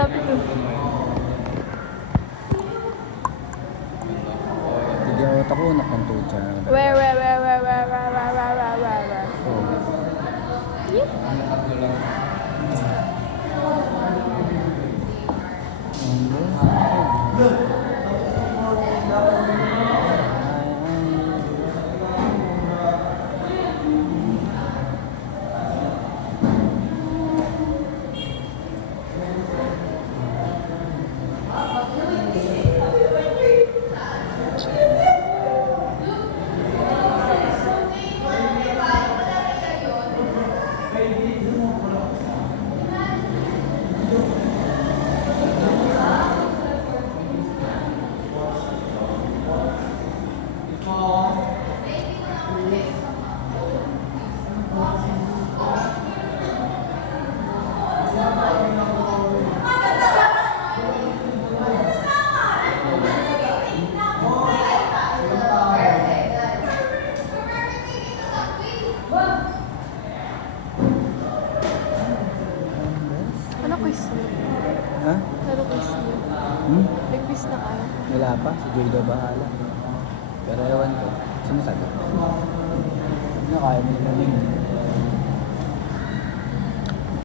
malapit to. Hindi ako takunak ng tucha. Where? Oh. Ano quiz niyo? Ha? Ano quiz niyo? May quiz na kayo? Wala pa. Si Joy daw bahala. Pero ewan ko. Sino sagot? Ano kaya mo naman yun?